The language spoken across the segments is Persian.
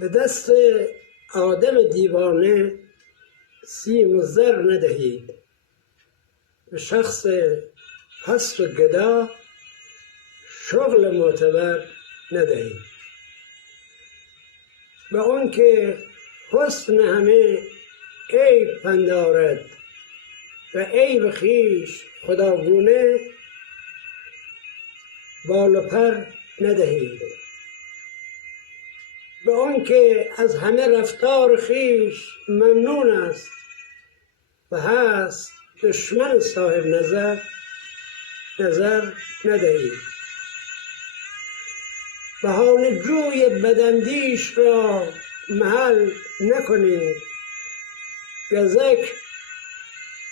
به دست آدم دیوانه سیم و زر ندهید، به شخص پست و گدا شغل معتبر ندهید. به آن که حسن همه عیب پندارد و عیب خویش خداگونه بال و پر ندهید. به آن که از همه رفتار خویش ممنون است و هست دشمن صاحب نظر ندهید. بهانه جوی بداندیش را محل نکنید، گزک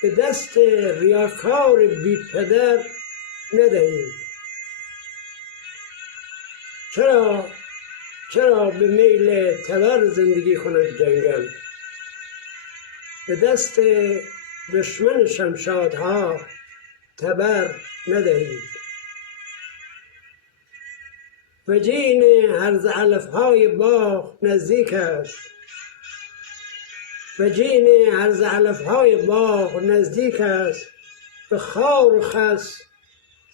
به دست ریاکار بی پدر ندهید. چرا به میل تبر زندگی کند جنگل؟ به دست دشمن شمشادها تبر ندهید. وجین هرز علفهای باغ نزدیک است، وجین هرز علفهای باغ نزدیک است، به خار و خس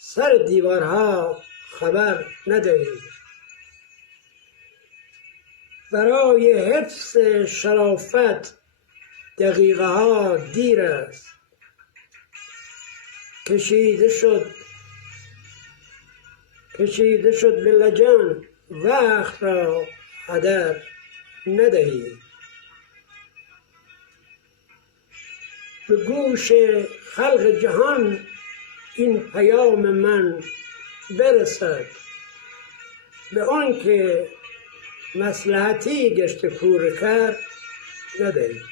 سر دیوارها خبر ندهید. برای حفظ شرافت دقیقه ها دیر است، کشیده شد به لجن وقت را هدر ندهید. به گوش خلق جهان این پیام من برسد، به آن که مصلحتی گشت کوره کرد ندهید.